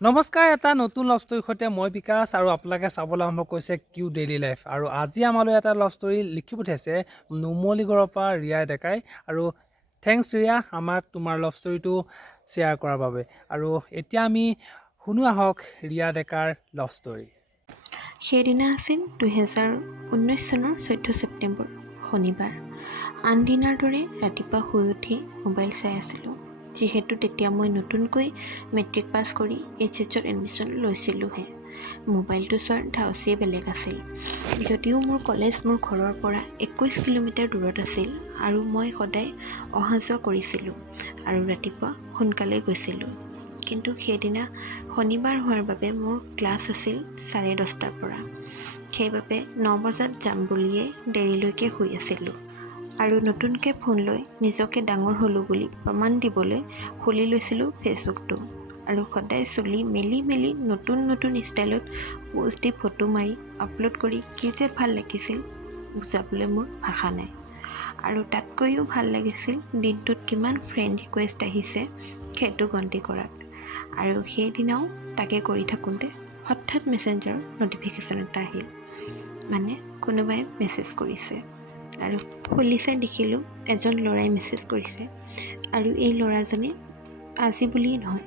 নমস্কাৰ, এটা নতুন লাভ ষ্টৰীৰ সৈতে মই বিকাশ আৰু আপোনালোকে চাবলৈ আৰম্ভ কৰিছে কিউ ডেইলি লাইফ। আৰু আজি আমালৈ এটা লাভ ষ্টৰী লিখি পঠিয়াইছে নুমলীগড়ৰ পৰা ৰিয়া ডেকাই। আৰু থেংকছ ৰিয়া, আমাক তোমাৰ লাভ ষ্টৰীটো শ্বেয়াৰ কৰাৰ বাবে। আৰু এতিয়া আমি শুনো আহক ৰিয়া ডেকাৰ লাভ ষ্টৰী। সেইদিনা আছিল 2019 চনৰ 14 ছেপ্টেম্বৰ, শনিবাৰ। আন দিনাৰ দৰে ৰাতিপুৱা শুই উঠি মোবাইল চাই আছিলোঁ, যিহেতু তেতিয়া মই নতুনকৈ মেট্ৰিক পাছ কৰি HSত এডমিশ্যন লৈছিলোঁহে। মোবাইলটো চোৱাৰ ধাউচিয়ে বেলেগ আছিল। যদিও মোৰ কলেজ মোৰ ঘৰৰ পৰা 21 কিলোমিটাৰ দূৰত আছিল আৰু মই সদায় অহা যোৱা কৰিছিলোঁ আৰু ৰাতিপুৱা সোনকালে গৈছিলোঁ। কিন্তু সেইদিনা শনিবাৰ হোৱাৰ বাবে মোৰ ক্লাছ আছিল 10:30 পৰা। সেইবাবে 9 বজাত যাম বুলিয়ে দেৰিলৈকে শুই আছিলোঁ। আৰু নতুনকৈ ফোন লৈ নিজকে ডাঙৰ হ'লোঁ বুলি প্ৰমাণ দিবলৈ খুলি লৈছিলোঁ ফেচবুকটো। আৰু সদায় চুলি মেলি নতুন ষ্টাইলত পোষ্ট দি ফটো মাৰি আপলোড কৰি কি যে ভাল লাগিছিল বুজাবলৈ মোৰ ভাষা নাই। আৰু তাতকৈও ভাল লাগিছিল দিনটোত কিমান ফ্ৰেণ্ড ৰিকুৱেষ্ট আহিছে সেইটো গন্তি কৰাত। আৰু সেইদিনাও তাকে কৰি থাকোঁতে হঠাৎ মেছেঞ্জাৰৰ ন'টিফিকেশ্যন এটা আহিল, মানে কোনোবাই মেছেজ কৰিছে। আৰু খুলি চাই দেখিলোঁ এজন ল'ৰাই মেছেজ কৰিছে। আৰু এই ল'ৰাজনে আজি বুলিয়েই নহয়,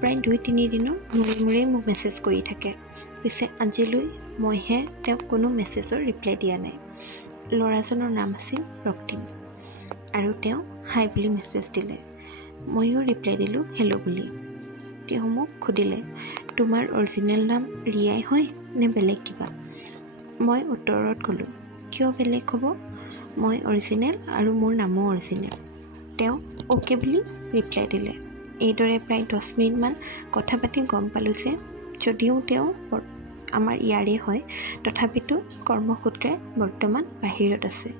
প্ৰায় 2-3 দিনৰ মূৰে মোক মেছেজ কৰি থাকে। পিছে আজিলৈ মইহে তেওঁক কোনো মেছেজৰ ৰিপ্লাই দিয়া নাই। ল'ৰাজনৰ নাম আছিল ৰক্তিম। আৰু তেওঁ হাই বুলি মেছেজ দিলে। ময়ো ৰিপ্লাই দিলোঁ হেল্ল' বুলি। তেওঁ মোক সুধিলে, তোমাৰ অৰিজিনেল নাম ৰিয়াই হয় নে বেলেগ কিবা? মই উত্তৰত ক'লোঁ, কিয় বেলেগ হ'ব, মই অৰিজিনেল আৰু মোৰ নামো অৰিজিনেল। তেওঁ অ'কে বুলি ৰিপ্লাই দিলে। এইদৰে প্ৰায় 10 মিনিটমান কথা পাতি গম পালোঁ যে যদিও তেওঁ আমাৰ ইয়াৰে হয়, তথাপিতো কৰ্মসূত্ৰে বৰ্তমান বাহিৰত আছে।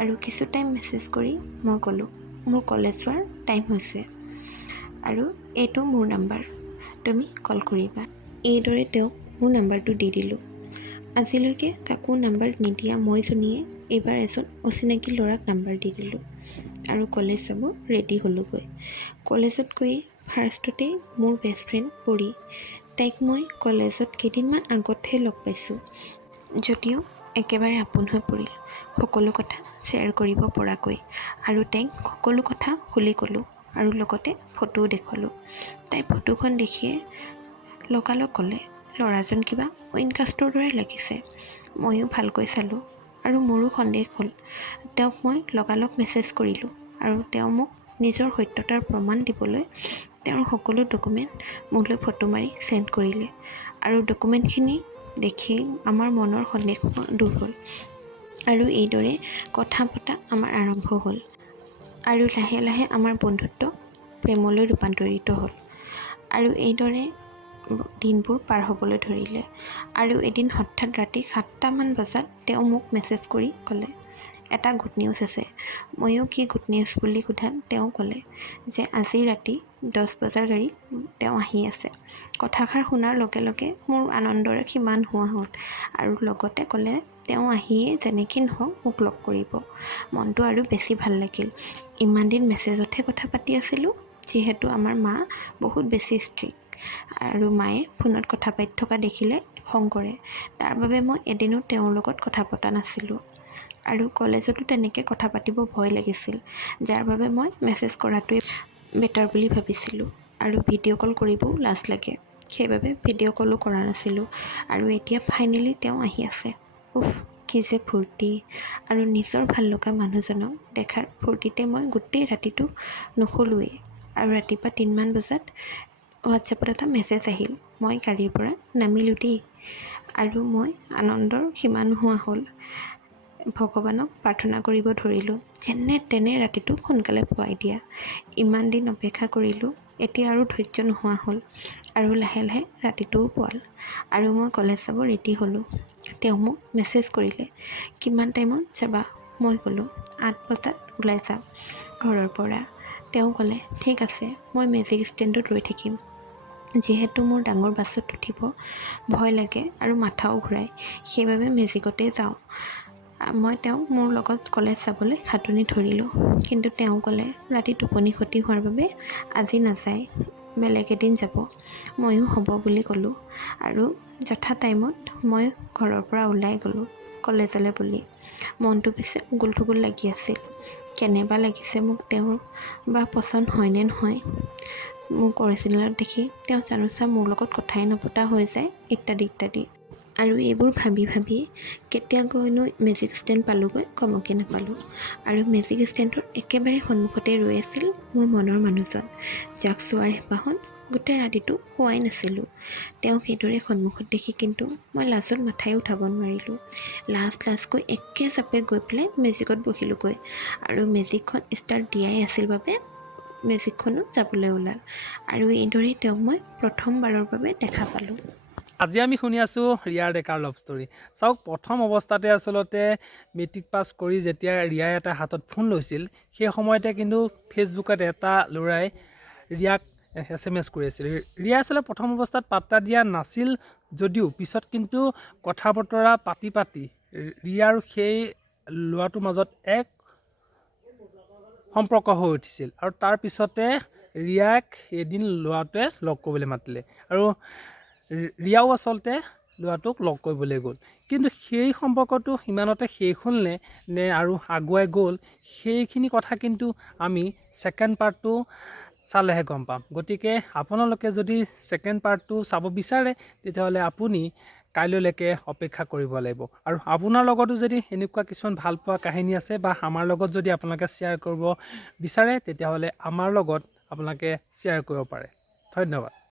আৰু কিছু টাইম মেছেজ কৰি মই ক'লোঁ, মোৰ কলেজ যোৱাৰ টাইম হৈছে আৰু এইটো মোৰ নাম্বাৰ, তুমি কল কৰিবা। এইদৰে তেওঁক মোৰ নাম্বাৰটো দি দিলোঁ। আজিলৈকে কাকো নাম্বাৰ নিদিয়া মই জনীয়ে এইবাৰ এজন অচিনাকি ল'ৰাক নাম্বাৰ দি দিলোঁ আৰু কলেজ যাব ৰেডি হ'লোঁগৈ। কলেজত গৈ ফাৰ্ষ্টতেই মোৰ বেষ্ট ফ্ৰেণ্ড পৰি, তাইক মই কলেজত কেইদিনমান আগতহে লগ পাইছোঁ। যদিও একেবাৰে আপোন হৈ পৰিল, সকলো কথা শ্বেয়াৰ কৰিব পৰাকৈ। আৰু তাইক সকলো কথা খুলি ক'লোঁ আৰু লগতে ফটোও দেখুৱালোঁ। তাই ফটোখন দেখিয়ে লগালগ ক'লে, ল'ৰাজন কিবা উইন কাষ্টৰ দৰে লাগিছে। ময়ো ভালকৈ চালোঁ আৰু মোৰো সন্দেহ হ'ল। তেওঁক মই লগালগ মেছেজ কৰিলোঁ আৰু তেওঁ মোক নিজৰ সত্যতাৰ প্ৰমাণ দিবলৈ তেওঁৰ সকলো ডকুমেণ্ট মোলৈ ফটো মাৰি চেণ্ড কৰিলে। আৰু ডকুমেণ্টখিনি দেখি আমাৰ মনৰ সন্দেহ দূৰ হ'ল। আৰু এইদৰে কথা পতা আমাৰ আৰম্ভ হ'ল। আৰু লাহে লাহে আমাৰ বন্ধুত্ব প্ৰেমলৈ ৰূপান্তৰিত হ'ল। আৰু এইদৰে দিনবোৰ পাৰ হ'বলৈ ধৰিলে। আৰু এদিন হঠাৎ ৰাতি 7টামান বজাত তেওঁ মোক মেছেজ কৰি ক'লে, এটা গুড নিউজ আছে। ময়ো কি গুড নিউজ বুলি সোধাত তেওঁ ক'লে যে আজি ৰাতি 10 বজাৰ গাড়ীত তেওঁ আহি আছে। কথাষাৰ শুনাৰ লগে লগে মোৰ আনন্দৰে সীমা নোহোৱা হ'ল। আৰু লগতে ক'লে তেওঁ আহিয়ে যেনেকৈ নহওক মোক লগ কৰিব। মনটো আৰু বেছি ভাল লাগিল। ইমান দিন মেছেজতহে কথা পাতি আছিলোঁ, যিহেতু আমাৰ মা বহুত বেছি ষ্ট্ৰিক্ট আৰু মায়ে ফোনত কথা পাতি থকা দেখিলে খং কৰে। তাৰ বাবে মই এদিনো তেওঁৰ লগত কথা পতা নাছিলোঁ। আৰু কলেজতো তেনেকৈ কথা পাতিব ভয় লাগিছিল, যাৰ বাবে মই মেছেজ কৰাটোৱে বেটাৰ বুলি ভাবিছিলোঁ। আৰু ভিডিঅ' কল কৰিবও লাজ লাগে, সেইবাবে ভিডিঅ' কলো কৰা নাছিলোঁ। আৰু এতিয়া ফাইনেলি তেওঁ আহি আছে। উফ, কি যে ফূৰ্তি। আৰু নিজৰ ভাল লগা মানুহজনক দেখাৰ ফূৰ্তিতে মই গোটেই ৰাতিটো নুশুলোৱেই। আৰু ৰাতিপুৱা 3মান বজাত হোৱাটছএপত এটা মেছেজ আহিল। মই গাড়ীৰ পৰা নামিলোঁ দেই। আৰু মই আনন্দৰ সীমা নোহোৱা হ'ল। ভগৱানক প্ৰাৰ্থনা কৰিব ধৰিলোঁ, যেনে তেনে ৰাতিটো সোনকালে পুৱাই দিয়া। ইমান দিন অপেক্ষা কৰিলোঁ, এতিয়া আৰু ধৈৰ্য নোহোৱা হ'ল। আৰু লাহে লাহে ৰাতিটোও পুৱাল। আৰু মই কলেজ যাব ৰেডি হ'লোঁ। তেওঁ মোক মেছেজ কৰিলে, কিমান টাইমত যাবা? মই ক'লোঁ 8 বজাত ওলাই যাম ঘৰৰ পৰা। তেওঁ ক'লে ঠিক আছে, মই মেজিক ষ্টেণ্ডত ৰৈ থাকিম। যিহেতু মোৰ ডাঙৰ বাছত উঠিব ভয় লাগে আৰু মাথাও ঘূৰাই, সেইবাবে মেজিকতে যাওঁ। মই তেওঁক মোৰ লগত কলেজ যাবলৈ খাটনি ধৰিলোঁ, কিন্তু তেওঁ ক'লে ৰাতি টোপনি ক্ষতি হোৱাৰ বাবে আজি নাযায়, বেলেগ এদিন যাব। ময়ো হ'ব বুলি ক'লোঁ আৰু যথা টাইমত মই ঘৰৰ পৰা ওলাই গ'লোঁ কলেজলৈ বুলি। মনটো পিছে উগুল থুগুল লাগি আছিল। কেনেবা লাগিছে মোক তেওঁৰ বা পচন্দ হয়নে নহয়, মোক অৰিজিনেলত দেখি তেওঁ জানোচা মোৰ লগত কথাই নপতা হৈ যায় ইত্যাদি ইত্যাদি। আৰু এইবোৰ ভাবি ভাবি কেতিয়া গৈনো মেজিক ষ্টেণ্ড পালোঁগৈ গমকে নাপালোঁ। আৰু মেজিক ষ্টেণ্ডৰ একেবাৰে সন্মুখতে ৰৈ আছিল মোৰ মনৰ মানুহজন, যাক চোৱাৰ হেঁপাহত গোটেই ৰাতিটো শোৱাই নাছিলোঁ। তেওঁক সেইদৰে সন্মুখত দেখি কিন্তু মই লাজত মাথাই উঠাব নোৱাৰিলোঁ। লাজকৈ একে চাপে গৈ পেলাই মেজিকত বহিলোঁগৈ আৰু মেজিকখন ষ্টাৰ্ট দিয়াই আছিল বাবে মেজিকখনো যাবলৈ ওলাল। আৰু এইদৰেই তেওঁক মই প্ৰথমবাৰৰ বাবে দেখা পালোঁ। আজি আমি শুনি আছোঁ ৰিয়াৰ ডেকাৰ লাভ ষ্টৰী। চাওক, প্ৰথম অৱস্থাতে আচলতে মেট্ৰিক পাছ কৰি যেতিয়া ৰিয়াই এটা হাতত ফোন লৈছিল, সেই সময়তে কিন্তু ফেচবুকত এটা ল'ৰাই ৰিয়াক SMS কৰি আছিল। ৰিয়াই আচলতে প্ৰথম অৱস্থাত পাত্তা দিয়া নাছিল যদিও পিছত কিন্তু কথা বতৰা পাতি ৰিয়া আৰু সেই ল'ৰাটোৰ মাজত এক সম্পৰ্ক হৈ উঠিছিল। আৰু তাৰ পিছতে ৰিয়াক এদিন ল'ৰাটোৱে লগ কৰিবলৈ মাতিলে আৰু ৰিয়াও আচলতে ল'ৰাটোক লগ কৰিবলৈ গ'ল। কিন্তু সেই সম্পৰ্কটো ইমানতে শেষ হ'ল নে আৰু আগুৱাই গ'ল, সেইখিনি কথা কিন্তু আমি ছেকেণ্ড পাৰ্টটো চালেহে গম পাম। গতিকে আপোনালোকে যদি ছেকেণ্ড পাৰ্টটো চাব বিচাৰে তেতিয়াহ'লে আপুনি কাইলৈলৈকে অপেক্ষা কৰিব লাগিব। আৰু আপোনাৰ লগতো যদি এনেকুৱা কিছুমান ভাল পোৱা কাহিনী আছে বা আমাৰ লগত যদি আপোনালোকে শ্বেয়াৰ কৰিব বিচাৰে তেতিয়াহ'লে আমাৰ লগত আপোনালোকে শ্বেয়াৰ কৰিব পাৰে। ধন্যবাদ।